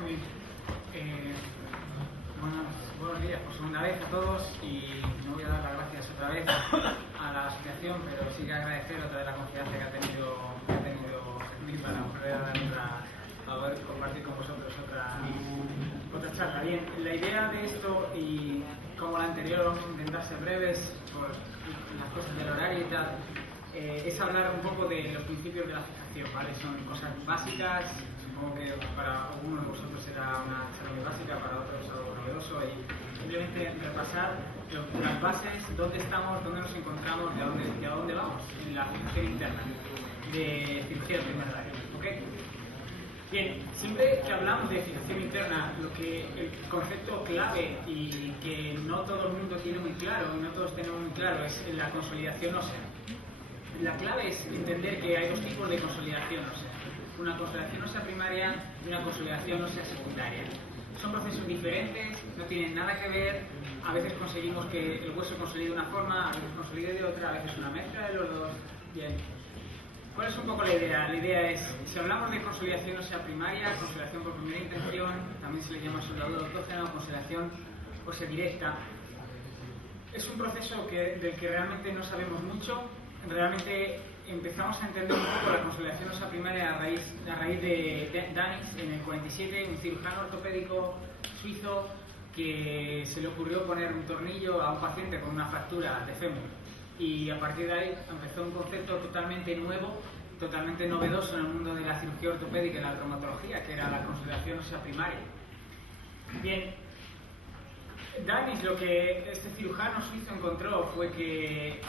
Muy bien. Buenos días por segunda vez a todos y no voy a dar las gracias otra vez a la asociación, pero sí que agradecer otra vez la confianza que ha tenido Luis para poder compartir con vosotros otra charla. Bien, la idea de esto, y como la anterior vamos a intentar ser breves por las cosas del horario y tal, es hablar un poco de los principios de la fijación, ¿vale? Son cosas básicas, supongo que para algunos de vosotros será una charla muy básica, para otros algo novedoso, y simplemente repasar las bases, dónde estamos, dónde nos encontramos y a dónde vamos en la fijación interna de cirugía del primer grado, ¿ok? Bien, siempre que hablamos de fijación interna, el concepto clave y que no todo el mundo tiene muy claro y no todos tenemos muy claro es la consolidación ósea. La clave es entender que hay dos tipos de consolidación ósea. Una consolidación ósea primaria y una consolidación ósea secundaria. Son procesos diferentes, no tienen nada que ver. A veces conseguimos que el hueso consolide de una forma, a veces consolide de otra, a veces una mezcla de los dos. Bien. ¿Cuál es un poco la idea? La idea es, si hablamos de consolidación ósea primaria, consolidación por primera intención, también se le llama soldadura autógena o consolidación ósea directa. Es un proceso del que realmente no sabemos mucho. Realmente empezamos a entender un poco la consolidación ósea primaria a raíz de Danis en el 47, un cirujano ortopédico suizo que se le ocurrió poner un tornillo a un paciente con una fractura de fémur. Y a partir de ahí empezó un concepto totalmente nuevo, totalmente novedoso en el mundo de la cirugía ortopédica y la traumatología, que era la consolidación ósea primaria. Bien, Danis, lo que este cirujano suizo encontró fue que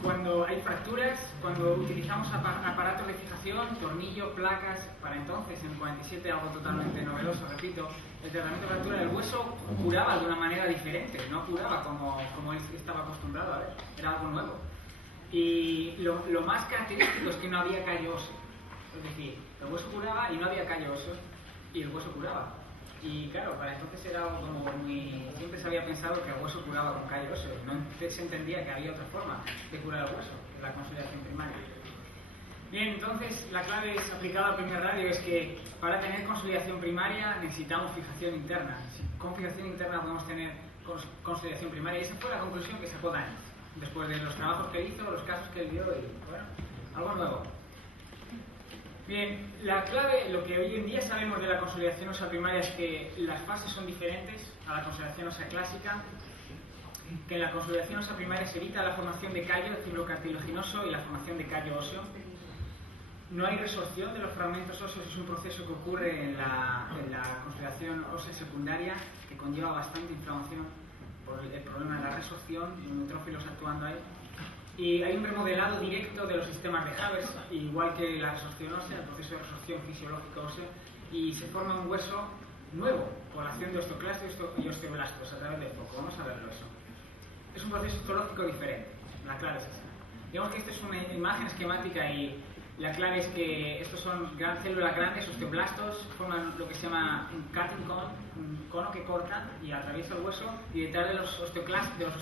cuando hay fracturas, cuando utilizamos aparatos de fijación, tornillos, placas, para entonces, en el 47, algo totalmente novedoso, repito, el tratamiento de fractura del hueso curaba de una manera diferente, no curaba como él estaba acostumbrado a ver, era algo nuevo. Y lo más característico es que no había callo óseo, es decir, el hueso curaba y no había callo óseo, y el hueso curaba. Y claro, para entonces era algo como muy... Siempre se había pensado que el hueso curaba con callo óseo, no se entendía que había otra forma de curar el hueso, la consolidación primaria. Bien, entonces la clave aplicada al primer radio es que para tener consolidación primaria necesitamos fijación interna. Con fijación interna podemos tener consolidación primaria, y esa fue la conclusión que sacó Danis, después de los trabajos que hizo, los casos que él vio y, bueno, algo nuevo. Bien, la clave, lo que hoy en día sabemos de la consolidación ósea primaria es que las fases son diferentes a la consolidación ósea clásica, que en la consolidación ósea primaria se evita la formación de callo fibrocartilaginoso y la formación de callo óseo. No hay resorción de los fragmentos óseos, es un proceso que ocurre en la consolidación ósea secundaria, que conlleva bastante inflamación por el problema de la resorción y los neutrófilos actuando ahí. Y hay un remodelado directo de los sistemas de Havers, igual que la resorción ósea, el proceso de resorción fisiológica ósea, y se forma un hueso nuevo por la acción de osteoclastos y osteoblastos a través del foco. Vamos a verlo eso. Es un proceso histológico diferente, la clave es esa. Digamos que esta es una imagen esquemática y la clave es que estos son células grandes, osteoblastos, forman lo que se llama un cutting cone, un cono que corta y atraviesa el hueso, y detrás de los osteoclastos,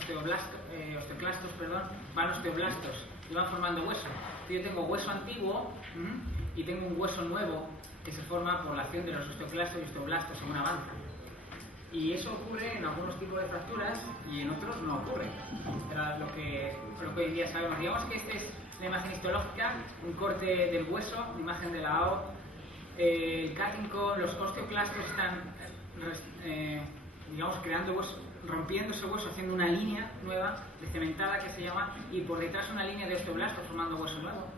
van osteoblastos y van formando hueso. Yo tengo hueso antiguo y tengo un hueso nuevo que se forma por la acción de los osteoclastos y osteoblastos según avanza. Y eso ocurre en algunos tipos de fracturas y en otros no ocurre. Era lo que hoy en día sabemos. Digamos que esta es la imagen histológica, un corte del hueso, una imagen de la AO. El cutting cone, los osteoclastos están digamos, creando hueso, rompiendo ese hueso, haciendo una línea nueva de cementada que se llama, y por detrás una línea de osteoblastos formando hueso nuevo.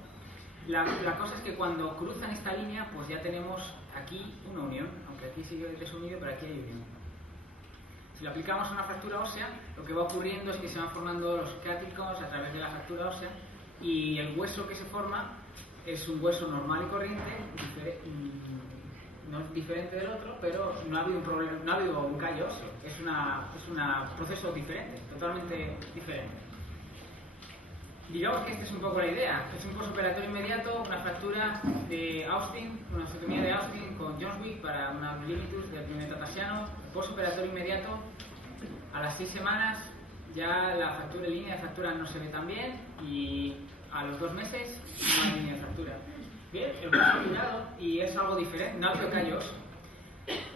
La cosa es que cuando cruzan esta línea, pues ya tenemos aquí una unión, aunque aquí sigue desunido, pero aquí hay unión. Si lo aplicamos a una fractura ósea, lo que va ocurriendo es que se van formando los cutting cones a través de la fractura ósea, y el hueso que se forma es un hueso normal y corriente, no es diferente del otro, pero no ha habido un problema, no ha habido un callo óseo. Es un proceso diferente, totalmente diferente. Digamos que esta es un poco la idea. Es un postoperatorio inmediato, una fractura de Austin, una osteotomía de Austin con Johnswick para una limitus del primer metatarsal. Postoperatorio inmediato, a las 6 semanas ya la fractura, línea de fractura no se ve tan bien, y a los 2 meses no hay línea de fractura. Bien, el hueso ha curado y es algo diferente, no ha habido callo óseo.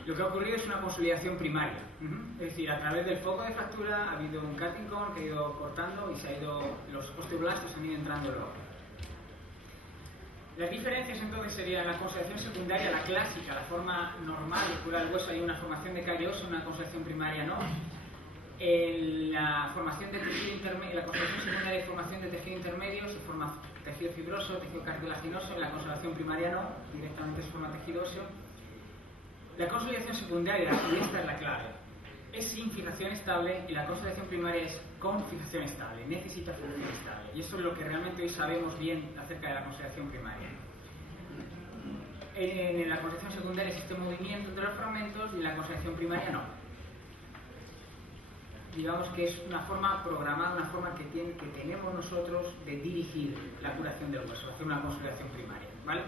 lo que ha ocurrido es una consolidación primaria. Es decir, a través del foco de fractura ha habido un cutting cone que ha ido cortando y los osteoblastos han ido entrando luego. Las diferencias entonces serían la consolidación secundaria, la clásica, la forma normal de curar el hueso, hay una formación de callo óseo, una consolidación primaria no. En la formación de tejido intermedio, la consolidación secundaria y formación de tejido intermedio se forma tejido fibroso, tejido cartilaginoso, en la consolidación primaria no, directamente se forma tejido óseo. La consolidación secundaria, y esta es la clave, es sin fijación estable y la consolidación primaria es con fijación estable, necesita fijación estable. Y eso es lo que realmente hoy sabemos bien acerca de la consolidación primaria. En la consolidación secundaria existe movimiento entre los fragmentos y en la consolidación primaria no. Digamos que es una forma programada, una forma que tenemos nosotros de dirigir la curación del hueso, hacer una consolidación primaria, ¿vale?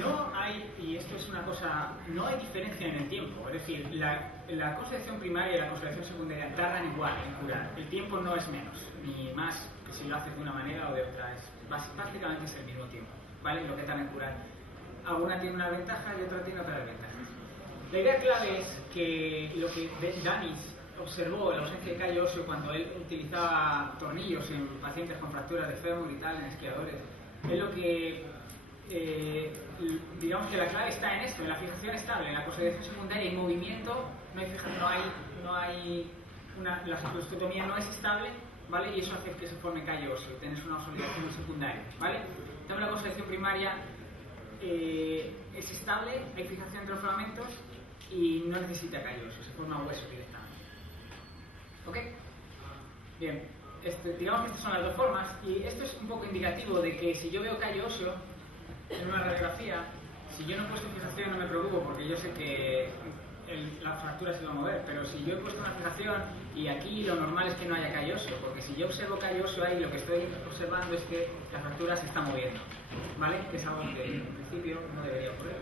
No hay, y esto es una cosa, no hay diferencia en el tiempo, es decir, la consolidación primaria y la consolidación secundaria tardan igual en curar, el tiempo no es menos, ni más que si lo haces de una manera o de otra, prácticamente es el mismo tiempo, ¿vale? Lo que tarda en curar. Alguna tiene una ventaja y otra tiene otras ventajas. La idea clave es que lo que Danis observó en la ausencia de callo óseo cuando él utilizaba tornillos en pacientes con fracturas de fémur y tal, en esquiadores, es lo que digamos que la clave está en esto, en la fijación estable, en la consolidación secundaria y movimiento, la osteotomía no es estable, ¿vale? Y eso hace que se forme callo óseo, tenés una consolidación secundaria, ¿vale? También la consolidación primaria es estable, hay fijación entre los filamentos y no necesita callo óseo, se forma hueso directamente. ¿Ok? Bien, digamos que estas son las dos formas y esto es un poco indicativo de que si yo veo callo óseo en una radiografía, si yo no he puesto fijación no me preocupo porque yo sé que la fractura se va a mover, pero si yo he puesto una fijación y aquí lo normal es que no haya callo óseo, porque si yo observo callo óseo ahí, lo que estoy observando es que la fractura se está moviendo, ¿vale? Que es algo que en principio no debería ocurrir.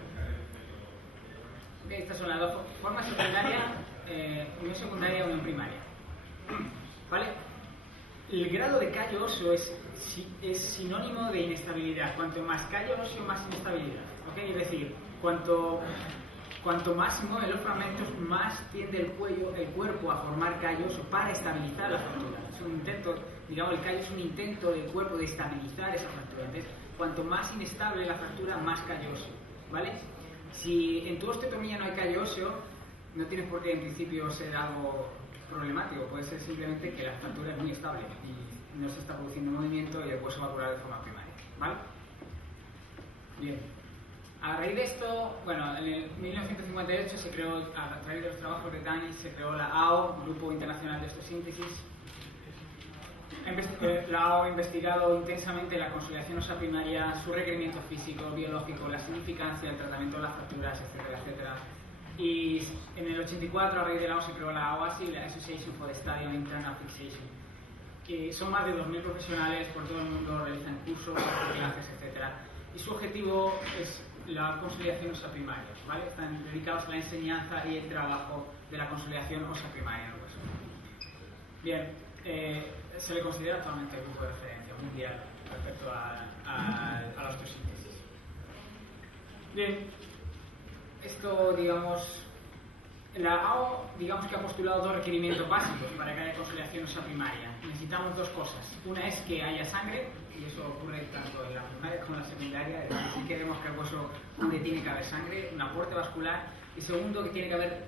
Okay, estas son las dos formas, secundaria, unión secundaria, unión primaria, ¿vale? El grado de callo óseo es sinónimo de inestabilidad. Cuanto más callo óseo, más inestabilidad. ¿Okay? Es decir, cuanto más se mueven los fragmentos, más tiende el cuerpo a formar callo óseo para estabilizar la fractura. Es un intento, digamos, el callo es un intento del cuerpo de estabilizar esa fractura. Entonces, cuanto más inestable la fractura, más callo óseo. ¿Vale? Si en tu osteotomía no hay callo óseo, no tienes por qué en principio ser algo problemático, puede ser simplemente que la fractura es muy estable y no se está produciendo movimiento y el hueso va a curar de forma primaria, ¿vale? Bien, a raíz de esto, bueno, en el 1958 se creó, a través de los trabajos de Danis, se creó la AO, Grupo Internacional de Osteosíntesis. La AO ha investigado intensamente la consolidación ósea primaria, su requerimiento físico, biológico, la significancia del tratamiento de las fracturas, etcétera, etcétera. Y en el 84, a raíz de la AO, se creó la AOASI, la Association for the Study of Internal Fixation. Que son más de 2.000 profesionales por todo el mundo, realizan cursos, clases, etc. Y su objetivo es la consolidación ósea primaria, ¿vale? Están dedicados a la enseñanza y el trabajo de la consolidación ósea primaria en el hueso. Bien, se le considera actualmente el grupo de referencia mundial respecto a la osteosíntesis. Bien. Esto, digamos, la AO, digamos que ha postulado dos requerimientos básicos para que haya consolidación ósea primaria. Necesitamos dos cosas. Una es que haya sangre, y eso ocurre tanto en la primaria como en la secundaria. Es decir, si queremos que el hueso cure, tiene que haber sangre, un aporte vascular. Y segundo, que tiene que haber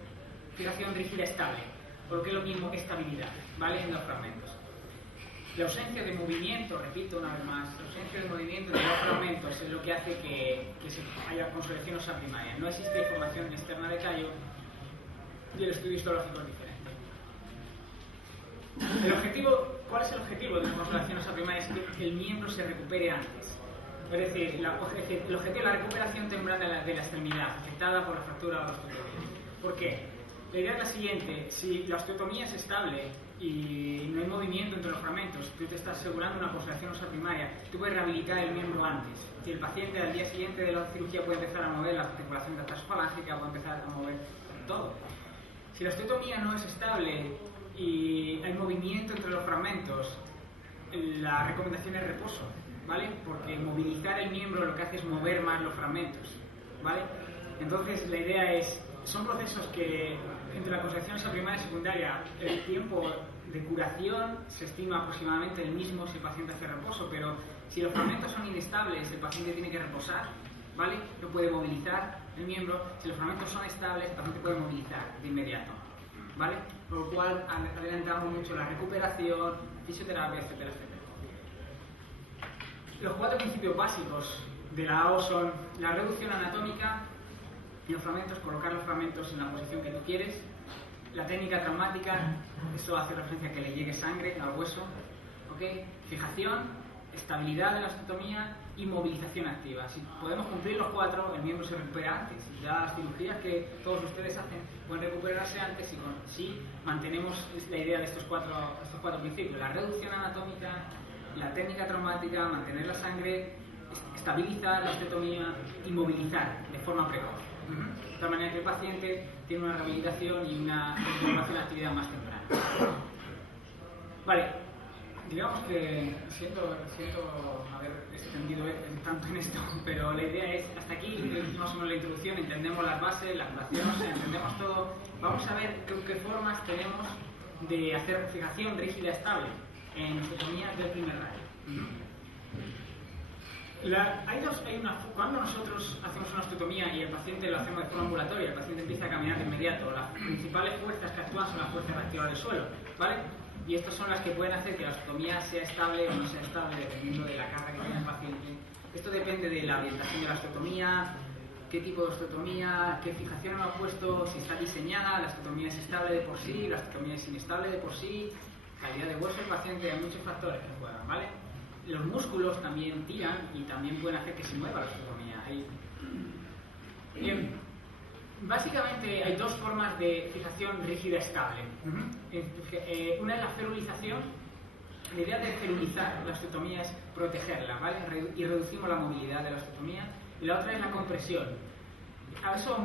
fijación rígida estable, porque es lo mismo que estabilidad, ¿vale? En los fragmentos. La ausencia de movimiento, repito una vez más, la ausencia de movimiento de los fragmentos es lo que hace que haya consolidación ósea primaria. No existe formación externa de callo y el estudio histológico es diferente. ¿Cuál es el objetivo de la consolidación ósea primaria? Es que el miembro se recupere antes. Es decir, el objetivo es la recuperación temprana de la extremidad afectada por la fractura o la osteotomía. ¿Por qué? La idea es la siguiente: si la osteotomía es estable y no hay movimiento entre los fragmentos, tú te estás asegurando una consolidación ósea primaria, tú puedes rehabilitar el miembro antes. Si el paciente al día siguiente de la cirugía puede empezar a mover la articulación tarsofalángica, puede empezar a mover todo. Si la osteotomía no es estable y hay movimiento entre los fragmentos, la recomendación es reposo, ¿vale? Porque movilizar el miembro lo que hace es mover más los fragmentos, ¿vale? Entonces, la idea es, son procesos que entre la consolidación ósea primaria y secundaria, el tiempo de curación se estima aproximadamente el mismo si el paciente hace reposo, pero si los fragmentos son inestables, el paciente tiene que reposar, ¿vale? No puede movilizar el miembro. Si los fragmentos son estables, el paciente puede movilizar de inmediato, ¿vale? Por lo cual adelantamos mucho la recuperación, fisioterapia, etcétera, etcétera. Los 4 principios básicos de la AO son la reducción anatómica y los fragmentos, colocar los fragmentos en la posición que tú quieres. La técnica traumática, esto hace referencia a que le llegue sangre al hueso, ¿ok? Fijación, estabilidad de la osteotomía y movilización activa. Si podemos cumplir los 4, el miembro se recupera antes. Ya las cirugías que todos ustedes hacen pueden recuperarse antes si mantenemos la idea de estos cuatro principios: la reducción anatómica, la técnica traumática, mantener la sangre, estabilizar la osteotomía y movilizar de forma precoz. De tal manera que el paciente tiene una rehabilitación y una incorporación de actividad más temprana. Vale, digamos que siento haber extendido tanto en esto, pero la idea es, hasta aquí más o menos la introducción, entendemos las bases, la curación, o sea, entendemos todo. Vamos a ver qué formas tenemos de hacer fijación rígida estable en osteotomías del primer grado. Cuando nosotros hacemos una osteotomía y el paciente lo hacemos de forma ambulatoria, el paciente empieza a caminar de inmediato, las principales fuerzas que actúan son las fuerzas reactivas del suelo, ¿vale? Y estas son las que pueden hacer que la osteotomía sea estable o no sea estable dependiendo de la carga que tenga el paciente. Esto depende de la orientación de la osteotomía, qué tipo de osteotomía, qué fijación hemos puesto, si está diseñada, la osteotomía es estable de por sí, la osteotomía es inestable de por sí, calidad de hueso del paciente, hay muchos factores que juegan, ¿vale? Los músculos también tiran y también pueden hacer que se mueva la osteotomía. Bien, básicamente hay 2 formas de fijación rígida estable. Una es la ferulización. La idea de ferulizar la osteotomía es protegerla, ¿vale? Y reducimos la movilidad de la osteotomía. Y la otra es la compresión. A eso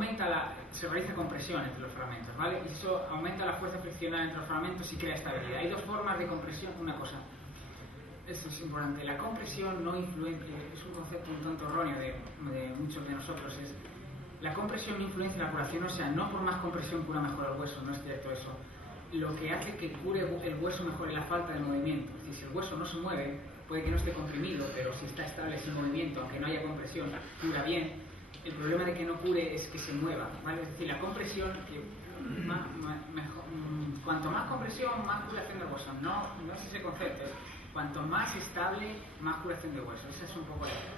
se realiza compresión entre los fragmentos, ¿vale? Y eso aumenta la fuerza friccional entre los fragmentos y crea estabilidad. Hay 2 formas de compresión. Una cosa, eso es importante, la compresión no influencia, es un concepto un tanto erróneo de muchos de nosotros, la compresión no influencia en la curación, o sea, no por más compresión cura mejor el hueso, no es cierto eso. Lo que hace que cure el hueso mejor es la falta de movimiento. Es decir, si el hueso no se mueve, puede que no esté comprimido, pero si está estable sin movimiento, aunque no haya compresión, cura bien. El problema de que no cure es que se mueva, ¿vale? Es decir, la compresión, cuanto más compresión, más curación del hueso. No es ese concepto. Cuanto más estable, más curación de hueso. Esa es un poco la idea.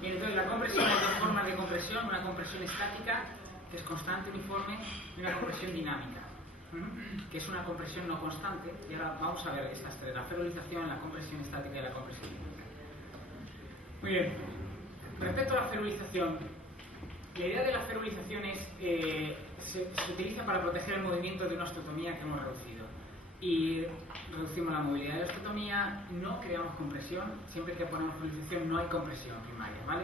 Bien, entonces la compresión, hay 2 formas de compresión: una compresión estática, que es constante, uniforme, y una compresión dinámica, que es una compresión no constante. Y ahora vamos a ver estas 3: la ferulización, la compresión estática y la compresión dinámica. Muy bien. Respecto a la ferulización, la idea de la ferulización es se utiliza para proteger el movimiento de una osteotomía que hemos reducido. Y reducimos la movilidad de la osteotomía, no creamos compresión. Siempre que ponemos ferulización no hay compresión primaria, ¿vale?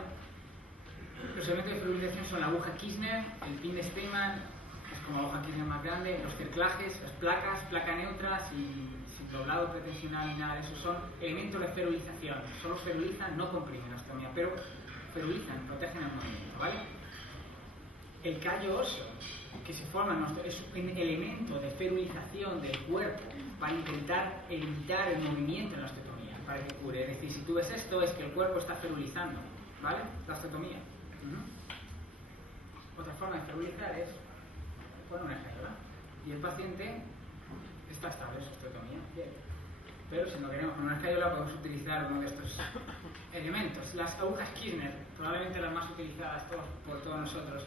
Los elementos de ferulización son la aguja Kirchner, el pin de Steinmann, que es como la aguja Kirchner más grande, los cerclajes, las placas, placa neutra, sin doblado pretensional ni nada de eso, son elementos de ferulización. Solo ferulizan, no comprimen la osteotomía, pero ferulizan, protegen el movimiento, ¿vale? El callo óseo que se forma es un elemento de ferulización del cuerpo para intentar evitar el movimiento en la osteotomía, para que cure. Es decir, si tú ves esto, es que el cuerpo está ferulizando, ¿vale? La osteotomía. Otra forma de ferulizar es poner una ejemplo, y el paciente está estable en su osteotomía. Bien. Pero si no queremos poner una escayola, podemos utilizar uno de estos elementos. Las agujas Kirchner, probablemente las más utilizadas por todos nosotros.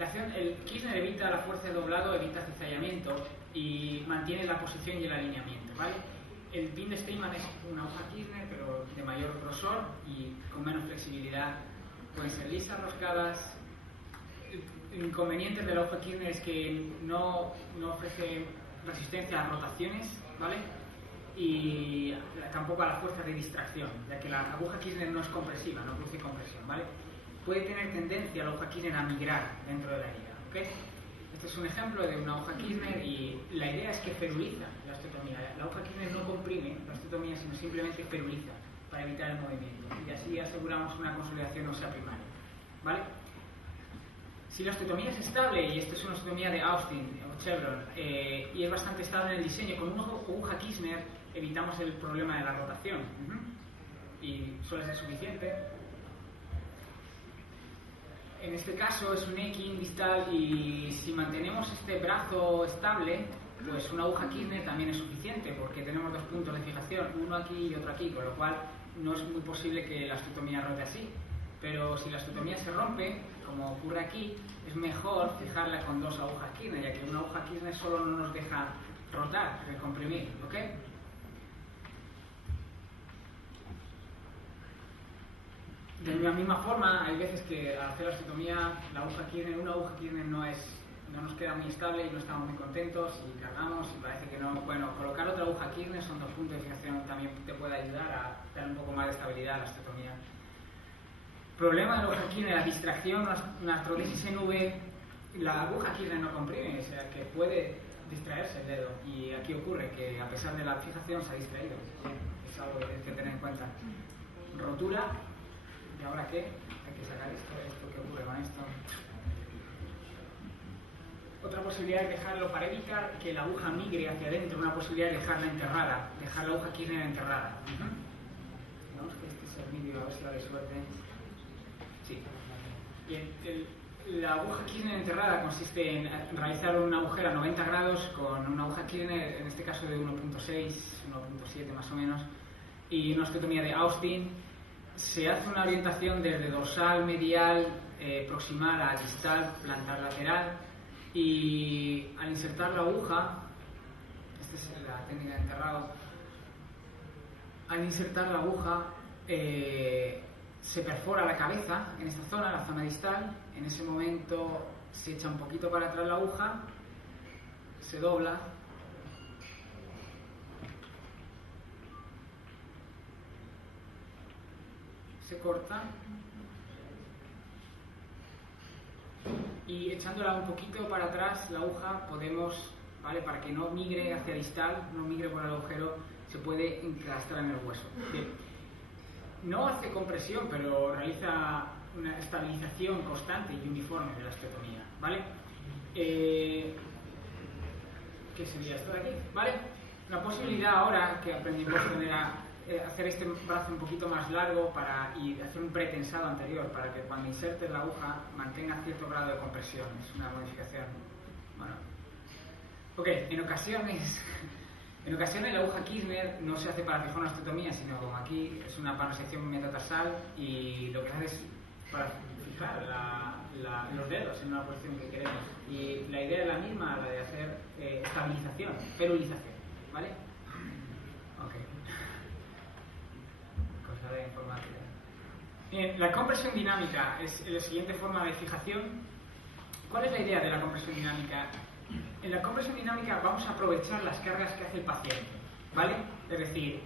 El Kirchner evita la fuerza de doblado, evita cizallamiento y mantiene la posición y el alineamiento, ¿vale? El pin de Steinmann es una aguja Kirchner, pero de mayor grosor y con menos flexibilidad. Pueden ser lisas, roscadas. Inconvenientes de la aguja Kirchner es que no ofrece resistencia a rotaciones, ¿vale? Y tampoco a la fuerza de distracción, ya que la aguja Kirchner no es compresiva, no produce compresión, ¿vale? Puede tener tendencia la aguja Kirchner a migrar dentro de la herida, ¿ok? Este es un ejemplo de una aguja Kirchner y la idea es que feruliza la osteotomía. La aguja Kirchner no comprime la osteotomía, sino simplemente feruliza para evitar el movimiento y así aseguramos una consolidación ósea primaria, ¿vale? Si la osteotomía es estable, y esto es una osteotomía de Austin o Chevron, y es bastante estable en el diseño, con una aguja Kirchner evitamos el problema de la rotación. Y suele ser suficiente. En este caso es un Ekin distal, y si mantenemos este brazo estable, pues una aguja Kirchner también es suficiente, porque tenemos dos puntos de fijación, uno aquí y otro aquí, con lo cual no es muy posible que la osteotomía rote así. Pero si la osteotomía se rompe, como ocurre aquí, es mejor fijarla con dos agujas Kirchner, ya que una aguja Kirchner solo no nos deja rotar, recomprimir, ¿ok? De la misma forma, hay veces que al hacer la osteotomía, la aguja Kirchner, una aguja Kirchner no nos queda muy estable y no estamos muy contentos y cargamos y parece que no. Bueno, colocar otra aguja Kirchner son dos puntos de fijación, también te puede ayudar a dar un poco más de estabilidad a la osteotomía. Problema de la aguja Kirchner, la distracción, una artrodesis en V, la aguja Kirchner no comprime, o sea que puede distraerse el dedo, y aquí ocurre que a pesar de la fijación se ha distraído. Es algo que tienes que tener en cuenta. Rotura. ¿Y ahora qué? Hay que sacar esto, ¿qué ocurre con esto? Otra posibilidad es dejarlo para evitar que la aguja migre hacia adentro. Una posibilidad es dejarla enterrada, dejar la aguja Kirchner enterrada. Digamos que este es el vídeo, a ver si da de suerte. Sí. La aguja Kirchner enterrada consiste en realizar un agujero a 90 grados con una aguja Kirchner, en este caso de 1.6, 1.7 más o menos, y una osteotomía de Austin. Se hace una orientación desde dorsal, medial, proximal a distal, plantar, lateral, y al insertar la aguja, esta es la técnica de enterrado, al insertar la aguja se perfora la cabeza en esta zona, la zona distal. En ese momento se echa un poquito para atrás la aguja, se dobla, se corta, y echándola un poquito para atrás la aguja podemos, ¿vale? Para que no migre hacia distal, no migre por el agujero, se puede encastrar en el hueso. Bien. No hace compresión, pero realiza una estabilización constante y uniforme de la osteotomía, ¿vale? ¿Qué sería esto de aquí? ¿Vale? La posibilidad ahora que aprendimos era hacer este brazo un poquito más largo y hacer un pretensado anterior para que cuando insertes la aguja mantenga cierto grado de compresión. Es una modificación. Bueno. Ok, en ocasiones la aguja Kirchner no se hace para fijar una osteotomía, sino como aquí es una panosección metatarsal, y lo que hace es para fijar los dedos en una posición que queremos. Y la idea es la misma, la de hacer estabilización, ferulización, ¿vale? Ok. Cosa de informática. Bien, la compresión dinámica es la siguiente forma de fijación. ¿Cuál es la idea de la compresión dinámica? En la compresión dinámica vamos a aprovechar las cargas que hace el paciente, ¿vale? Es decir,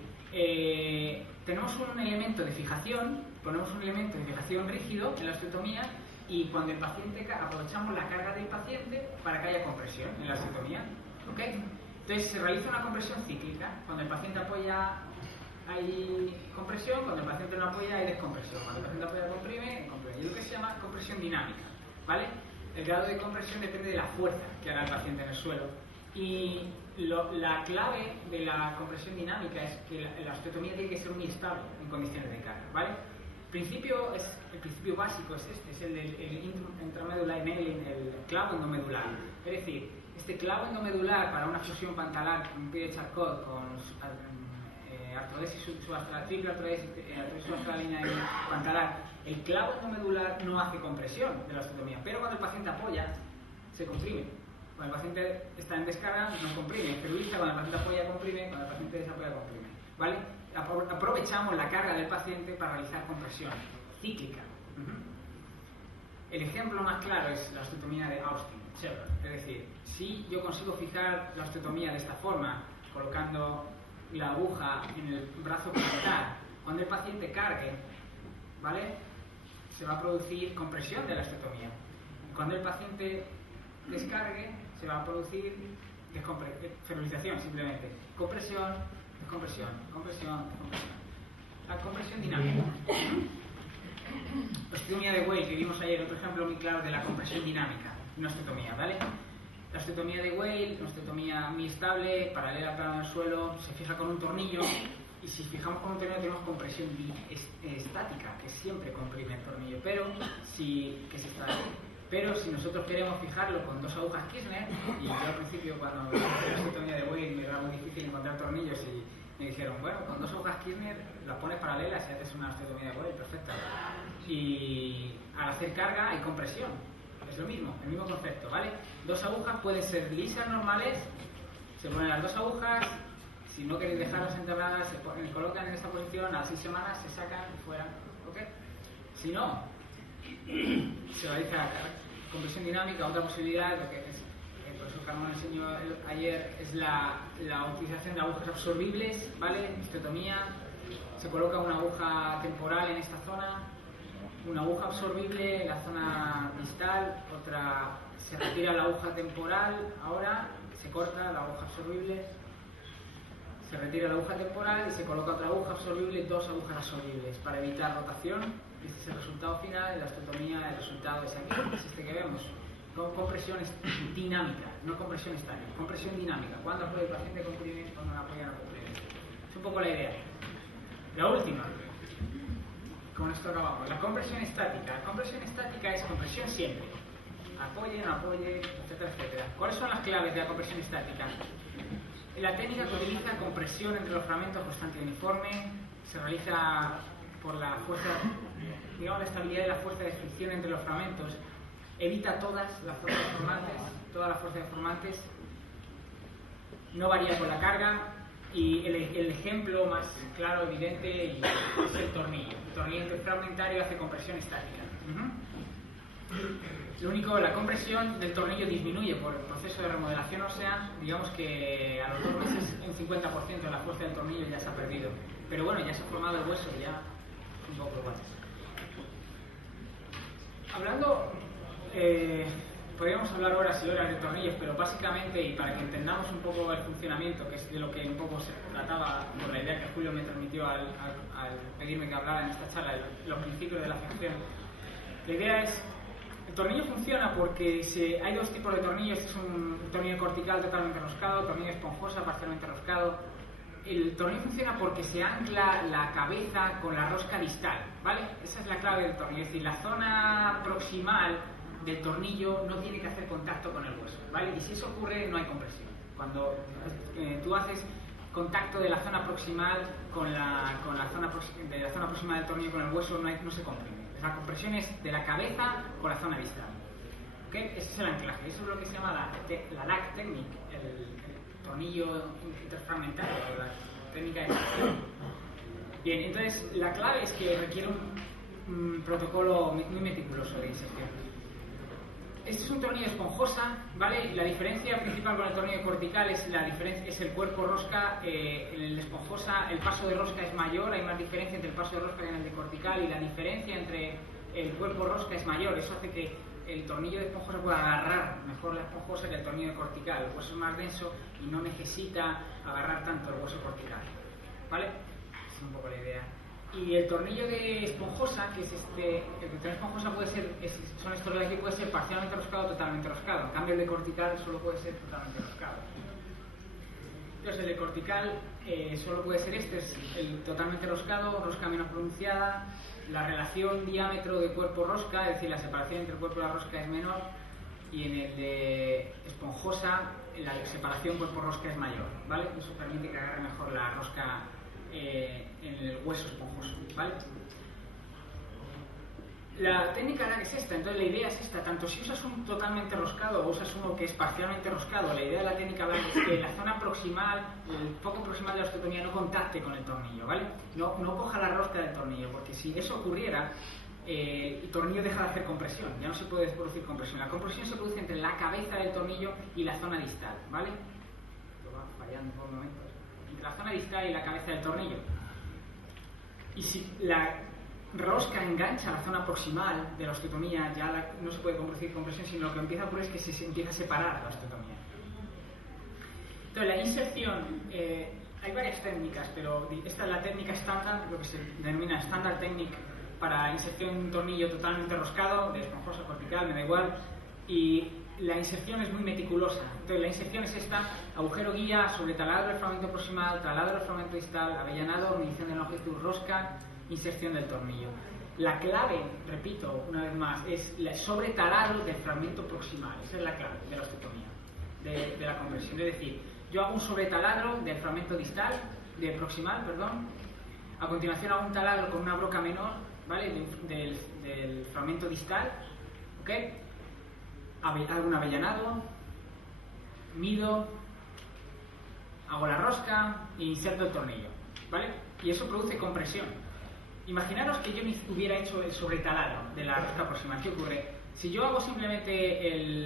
tenemos un elemento de fijación, ponemos un elemento de fijación rígido en la osteotomía, y cuando el paciente aprovechamos la carga del paciente para que haya compresión en la osteotomía, ¿ok? Entonces se realiza una compresión cíclica. Cuando el paciente apoya hay compresión, cuando el paciente no apoya hay descompresión, cuando el paciente apoya comprime. Y es lo que se llama compresión dinámica, ¿vale? El grado de compresión depende de la fuerza que haga el paciente en el suelo. Y la clave de la compresión dinámica es que la osteotomía tiene que ser muy estable en condiciones de carga, ¿vale? El principio básico es este, es el del intramedular nailing, el clavo endomedular. Es decir, este clavo endomedular para una fusión pantalar con un pie de Charcot, con artrodesis subastral, triple artrodesis subastralina y pantalar, el clavo endomedular no hace compresión de la osteotomía, pero cuando el paciente apoya, se comprime. Cuando el paciente está en descarga, no comprime, feruliza. Cuando el paciente apoya, comprime. Cuando el paciente desapoya, comprime, ¿vale? Aprovechamos la carga del paciente para realizar compresión cíclica. El ejemplo más claro es la osteotomía de Austin, Chevron. Es decir, si yo consigo fijar la osteotomía de esta forma, colocando la aguja en el brazo plantar, cuando el paciente cargue, ¿vale?, se va a producir compresión de la osteotomía. Cuando el paciente descargue, se va a producir ferulización, simplemente. Compresión, descompresión, compresión, descompresión. La compresión dinámica. la osteotomía de Weil, que vimos ayer, otro ejemplo muy claro de la compresión dinámica, una osteotomía, ¿vale? La osteotomía de Weil, una osteotomía muy estable, paralela al plano del suelo, se fija con un tornillo, y si fijamos con un tornillo tenemos compresión estática, que siempre comprime el tornillo, pero si nosotros queremos fijarlo con 2 agujas Kirchner, y yo al principio cuando hice la osteotomía de Weil me era muy difícil encontrar tornillos y me dijeron, bueno, con 2 agujas Kirchner las pones paralelas y haces una osteotomía de Weil, perfecta. Y al hacer carga hay compresión. Es lo mismo, el mismo concepto, ¿vale? 2 agujas pueden ser lisas normales, se ponen las 2 agujas, si no queréis dejarlas enterradas, se colocan en esta posición, a las 6 semanas se sacan y fuera, ¿ok? Si no, se realiza compresión dinámica. Otra posibilidad, lo que es, por eso Carmen enseñó ayer, es la utilización de agujas absorbibles, ¿vale? Osteotomía, se coloca una aguja temporal en esta zona, una aguja absorbible en la zona distal, otra, se retira la aguja temporal, ahora se corta la aguja absorbible, se retira la aguja temporal y se coloca otra aguja absorbible, 2 agujas absorbibles para evitar rotación. Este es el resultado final de la osteotomía. El resultado es aquí, es este que vemos, con compresión dinámica, no compresión estática, compresión dinámica. ¿Cuándo apoya el paciente comprime? Cuando no apoya no comprime. Es un poco la idea. La última. Con esto acabamos. La compresión estática. La compresión estática es compresión siempre. Apoye, no apoye, etcétera, etcétera. ¿Cuáles son las claves de la compresión estática? La técnica que utiliza compresión entre los fragmentos constante y uniforme se realiza por la fuerza, digamos, la estabilidad de la fuerza de fricción entre los fragmentos. Evita todas las fuerzas deformantes, no varía con la carga. Y el ejemplo más claro, evidente, es el tornillo. El tornillo interfragmentario hace compresión estática. Lo único, la compresión del tornillo disminuye por el proceso de remodelación ósea. Digamos que a los 2 meses un 50% de la fuerza del tornillo ya se ha perdido. Pero bueno, ya se ha formado el hueso, ya un poco igual. Hablando... podríamos hablar horas y horas de tornillos, pero básicamente, y para que entendamos un poco el funcionamiento, que es de lo que un poco se trataba por la idea que Julio me transmitió al pedirme que hablara en esta charla, los principios de la fijación, la idea es, el tornillo funciona porque hay 2 tipos de tornillos. Este es un tornillo cortical totalmente enroscado, tornillo esponjosa parcialmente enroscado. El tornillo funciona porque se ancla la cabeza con la rosca distal, ¿vale? Esa es la clave del tornillo, es decir, la zona proximal del tornillo no tiene que hacer contacto con el hueso, ¿vale? Y si eso ocurre, no hay compresión. Cuando tú haces contacto de la zona proximal con la zona proximal del tornillo con el hueso, no se comprime. La compresión es de la cabeza con la zona distal, ¿ok? Ese es el anclaje. Eso es lo que se llama la LAC technique, el tornillo interfragmentario, la técnica de fijación. Bien, entonces la clave es que requiere un protocolo muy meticuloso de inserción. Este es un tornillo esponjosa, ¿vale? La diferencia principal con el tornillo cortical es el cuerpo rosca. En el de esponjosa el paso de rosca es mayor, hay más diferencia entre el paso de rosca y en el de cortical, y la diferencia entre el cuerpo rosca es mayor. Eso hace que el tornillo de esponjosa pueda agarrar mejor la esponjosa que el tornillo de cortical. El hueso es más denso y no necesita agarrar tanto el hueso cortical, ¿vale? Es un poco la idea. Y el tornillo de esponjosa, que es el tornillo de esponjosa son estos de aquí, puede ser parcialmente roscado o totalmente roscado. En cambio el de cortical solo puede ser totalmente roscado. Entonces el de cortical solo puede ser es el totalmente roscado, rosca menos pronunciada. La relación diámetro de cuerpo-rosca, es decir, la separación entre el cuerpo y la rosca es menor. Y en el de esponjosa, la separación cuerpo-rosca es mayor, ¿vale? Eso permite que agarre mejor la rosca en el hueso esponjoso, ¿vale? La técnica es esta, entonces la idea es esta, tanto si usas un totalmente roscado o usas uno que es parcialmente roscado, la idea de la técnica es que la zona proximal, el foco proximal de la osteotomía no contacte con el tornillo, ¿vale? No coja la rosca del tornillo, porque si eso ocurriera, el tornillo deja de hacer compresión, ya no se puede producir compresión. La compresión se produce entre la cabeza del tornillo y la zona distal, ¿vale? Esto va fallando por momentos. Entre la zona distal y la cabeza del tornillo. Y si la rosca engancha la zona proximal de la osteotomía, ya no se puede producir compresión, sino lo que empieza a ocurrir es que se empieza a separar la osteotomía. Entonces, la inserción, hay varias técnicas, pero esta es la técnica estándar, lo que se denomina Standard Technique para inserción de un tornillo totalmente roscado, de esponjosa, cortical, me da igual, y la inserción es muy meticulosa. Entonces la inserción es esta: agujero guía, sobre taladro del fragmento proximal, taladro del fragmento distal, avellanado, medición de longitud, rosca, inserción del tornillo. La clave, repito una vez más, es el sobre taladro del fragmento proximal. Esa es la clave de la osteotomía, de la compresión. Es decir, yo hago un sobre taladro del fragmento distal, de proximal, perdón. A continuación hago un taladro con una broca menor, ¿vale? Del fragmento distal, ¿ok? Hago un avellanado, mido, hago la rosca e inserto el tornillo, ¿vale? Y eso produce compresión. Imaginaros que yo hubiera hecho el sobretaladro de la rosca proximal. ¿Qué ocurre? Si yo hago simplemente el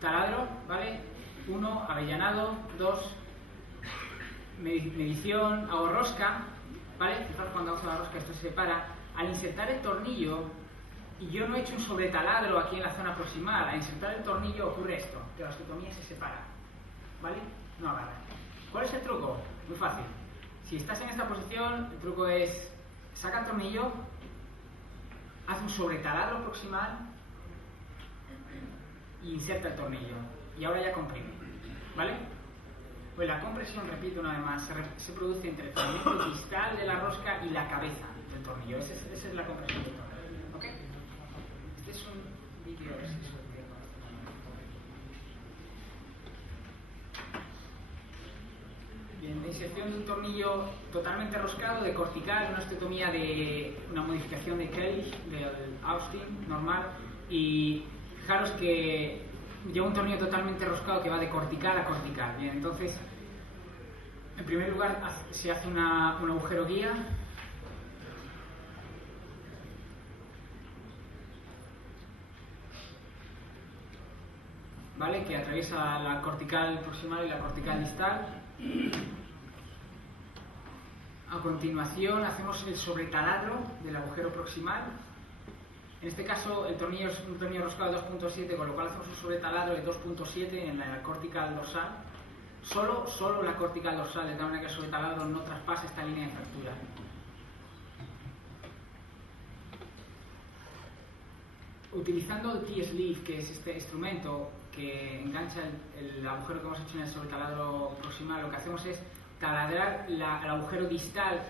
taladro, ¿vale? 1, avellanado, 2, medición, hago rosca, ¿vale? Fijaros, cuando hago la rosca esto se separa. Al insertar el tornillo, y yo no he hecho un sobretaladro aquí en la zona proximal, al insertar el tornillo ocurre esto, que la osteotomía se separa, ¿vale? No agarra. ¿Cuál es el truco? Muy fácil. Si estás en esta posición, el truco es: saca el tornillo, haz un sobretaladro proximal y inserta el tornillo. Y ahora ya comprime, ¿vale? Pues la compresión, repito una vez más, se produce entre el fragmento distal de la rosca y la cabeza del tornillo. Esa es la compresión del tornillo, ¿ok? Este es un vídeo, a ver si se ve. Bien, la inserción de un tornillo totalmente roscado, de cortical, una osteotomía de una modificación de Kelly, del Austin normal, y fijaros que lleva un tornillo totalmente roscado que va de cortical a cortical. Bien, entonces, en primer lugar se hace un agujero guía. ¿Vale? Que atraviesa la cortical proximal y la cortical distal. A continuación hacemos el sobretaladro del agujero proximal. En este caso el tornillo es un tornillo roscado de 2.7, con lo cual hacemos un sobretaladro de 2.7 en la cortical dorsal. Solo la cortical dorsal, de tal manera que el sobretaladro no traspasa esta línea de fractura. Utilizando el T-sleeve, que es este instrumento que engancha el agujero que hemos hecho en el sobretaladro proximal, lo que hacemos es taladrar el agujero distal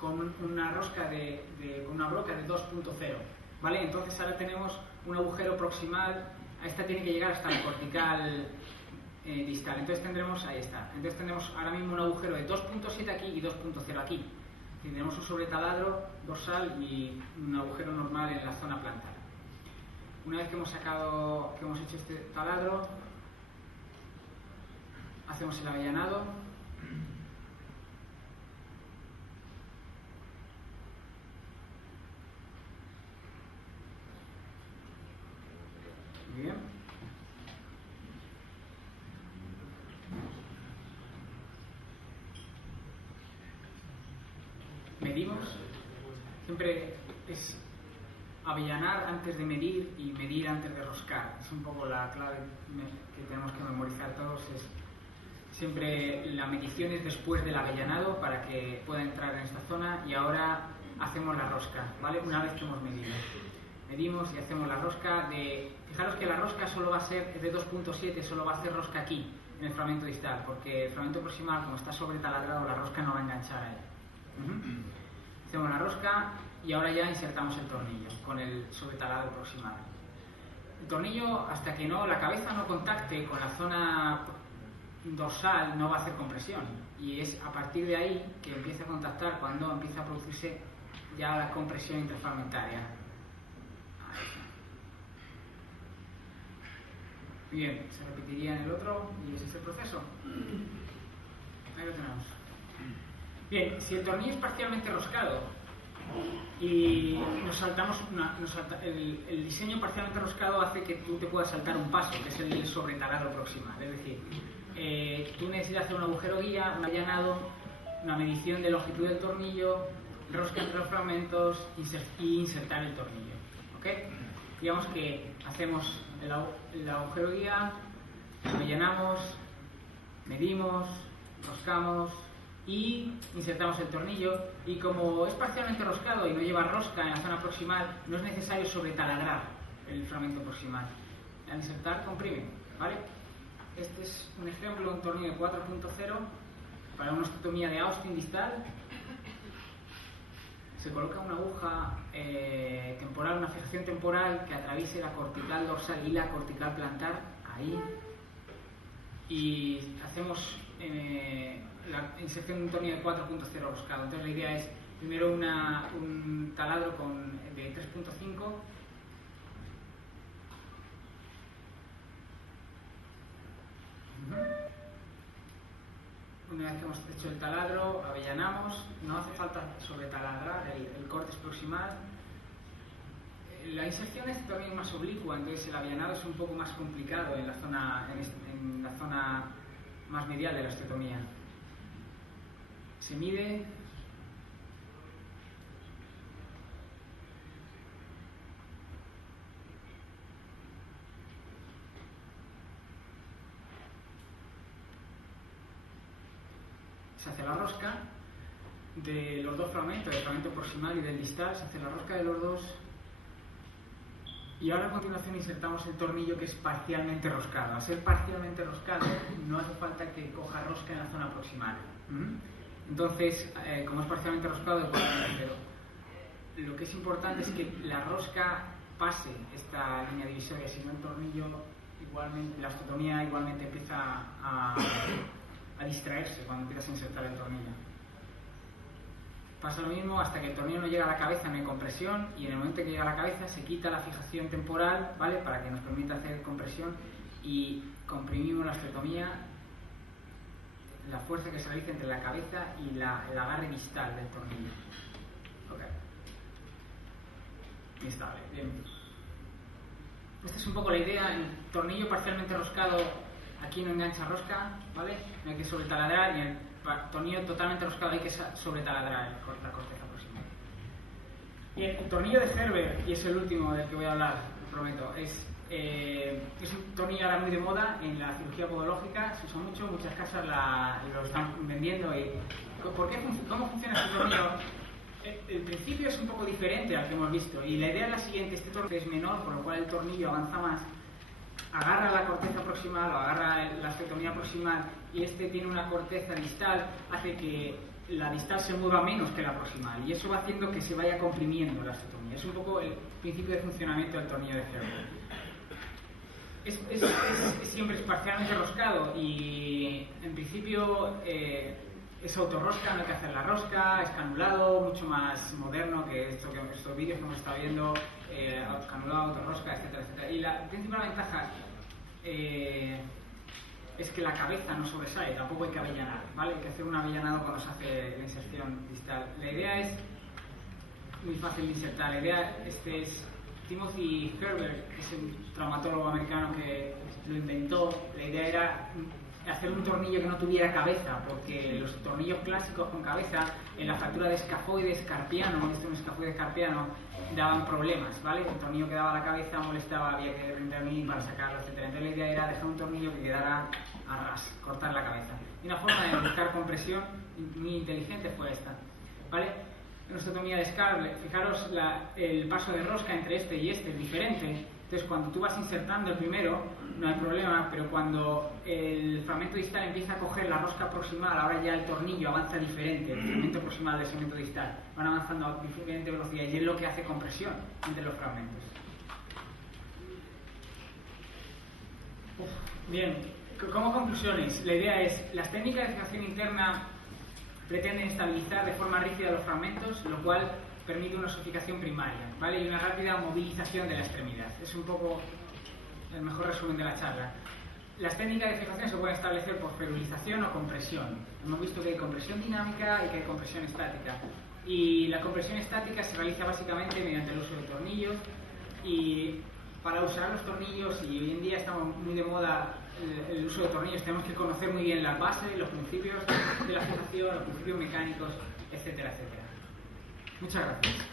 con una rosca con una broca de 2.0, ¿vale? Entonces ahora tenemos un agujero proximal, esta tiene que llegar hasta la cortical distal, entonces tendremos, ahí está, entonces tendremos ahora mismo un agujero de 2.7 aquí y 2.0 aquí. Tendremos un sobretaladro dorsal y un agujero normal en la zona plantar. Una vez que hemos hecho este taladro, hacemos el avellanado. Muy bien. Medimos. Siempre es avellanar antes de medir y medir antes de roscar. Es un poco la clave que tenemos que memorizar todos. Es siempre la medición es después del avellanado para que pueda entrar en esta zona, y ahora hacemos la rosca, ¿vale? Una vez que hemos medido. Medimos y hacemos la rosca de... Fijaros que la rosca solo va a ser de 2.7, solo va a hacer rosca aquí, en el fragmento distal, porque el fragmento proximal, como está sobretaladrado, la rosca no va a enganchar ahí. Hacemos la rosca y ahora ya insertamos el tornillo con el sobretaladro proximal. El tornillo, hasta que la cabeza no contacte con la zona dorsal, no va a hacer compresión, y es a partir de ahí que empieza a contactar cuando empieza a producirse ya la compresión interfragmentaria. Bien, se repetiría en el otro y ese es el proceso. Ahí lo tenemos. Bien, si el tornillo es parcialmente roscado y nos saltamos el diseño parcialmente roscado hace que tú te puedas saltar un paso, que es el sobretaladro proximal. Es decir, tú necesitas hacer un agujero guía, un allanado, una medición de longitud del tornillo, rosca entre los fragmentos y insertar el tornillo. ¿Ok? Digamos que hacemos el agujero guía, lo llenamos, medimos, roscamos, y insertamos el tornillo, y como es parcialmente roscado y no lleva rosca en la zona proximal, no es necesario sobretaladrar el fragmento proximal. Al insertar, comprime, ¿vale? Este es un ejemplo de un tornillo de 4.0 para una osteotomía de Austin distal. Se coloca una aguja temporal, una fijación temporal que atraviese la cortical dorsal y la cortical plantar, ahí, y hacemos la inserción de un tornillo de 4.0 roscado. Entonces la idea es primero un taladro de 3.5. Una vez que hemos hecho el taladro, avellanamos, no hace falta sobretaladrar, el corte es proximal. La inserción es también más oblicua, entonces el avellanado es un poco más complicado en la zona más medial de la osteotomía. Se mide. Se hace la rosca de los dos fragmentos, del fragmento proximal y del distal, se hace la rosca de los dos, y ahora a continuación insertamos el tornillo, que es parcialmente roscado. Al ser parcialmente roscado no hace falta que coja rosca en la zona proximal. Entonces, como es parcialmente roscado, lo que es importante es que la rosca pase esta línea divisoria, si no el tornillo igualmente, la osteotomía igualmente empieza a distraerse cuando empiezas a insertar el tornillo. Pasa lo mismo hasta que el tornillo no llega a la cabeza, no hay compresión, y en el momento que llega a la cabeza se quita la fijación temporal, ¿vale?, para que nos permita hacer compresión, y comprimimos la osteotomía, la fuerza que se realiza entre la cabeza y el agarre distal del tornillo. Ok. Inestable. Bien. Esta es un poco la idea. El tornillo parcialmente roscado, aquí no engancha rosca, ¿vale? No hay que sobretaladrar, y el tornillo totalmente roscado hay que sobretaladrar la corteza proximal. Y el tornillo de Gerber, y es el último del que voy a hablar, lo prometo, es un tornillo ahora muy de moda en la cirugía podológica, se usa mucho, muchas casas lo están vendiendo. Y ¿cómo funciona este tornillo? El principio es un poco diferente al que hemos visto, y la idea es la siguiente: este tornillo es menor, por lo cual el tornillo avanza más, agarra la corteza proximal o agarra la osteotomía proximal, y este tiene una corteza distal, hace que la distal se mueva menos que la proximal, y eso va haciendo que se vaya comprimiendo la osteotomía. Es un poco el principio de funcionamiento del tornillo de Gerber. Siempre es parcialmente roscado, y en principio es autorrosca, no hay que hacer la rosca, es canulado, mucho más moderno que estos vídeos que hemos estado viendo, canulado, autorrosca, etcétera, etcétera. Y la principal ventaja es que la cabeza no sobresale, tampoco hay que avellanar, ¿vale? Hay que hacer un avellanado cuando se hace la inserción distal. La idea es muy fácil de insertar. La idea es Timothy Gerber, que es un traumatólogo americano que lo inventó. La idea era hacer un tornillo que no tuviera cabeza, porque los tornillos clásicos con cabeza en la fractura de escafoides carpiano, esto es un escafoide carpiano, daban problemas, ¿vale? El tornillo que daba la cabeza molestaba, había que intervenir para sacarlo, etc. Entonces la idea era dejar un tornillo que quedara a ras, cortar la cabeza. Y una forma de buscar compresión muy inteligente fue esta, ¿vale? En osteotomía de Scarlett, fijaros el paso de rosca entre este y este es diferente. Entonces, cuando tú vas insertando el primero, no hay problema, pero cuando el fragmento distal empieza a coger la rosca proximal, ahora ya el tornillo avanza diferente, el fragmento proximal del segmento distal, van avanzando a diferente velocidad, y es lo que hace compresión entre los fragmentos. Bien, como conclusiones, la idea es: las técnicas de fijación interna pretenden estabilizar de forma rígida los fragmentos, lo cual permite una osificación primaria, ¿vale?, y una rápida movilización de la extremidad. Es un poco el mejor resumen de la charla. Las técnicas de fijación se pueden establecer por ferulización o compresión. Hemos visto que hay compresión dinámica y que hay compresión estática. Y la compresión estática se realiza básicamente mediante el uso de tornillos, y para usar los tornillos, y hoy en día estamos muy de moda el uso de tornillos, tenemos que conocer muy bien las bases, los principios de la fijación, los principios mecánicos, etcétera, etcétera. Muchas gracias.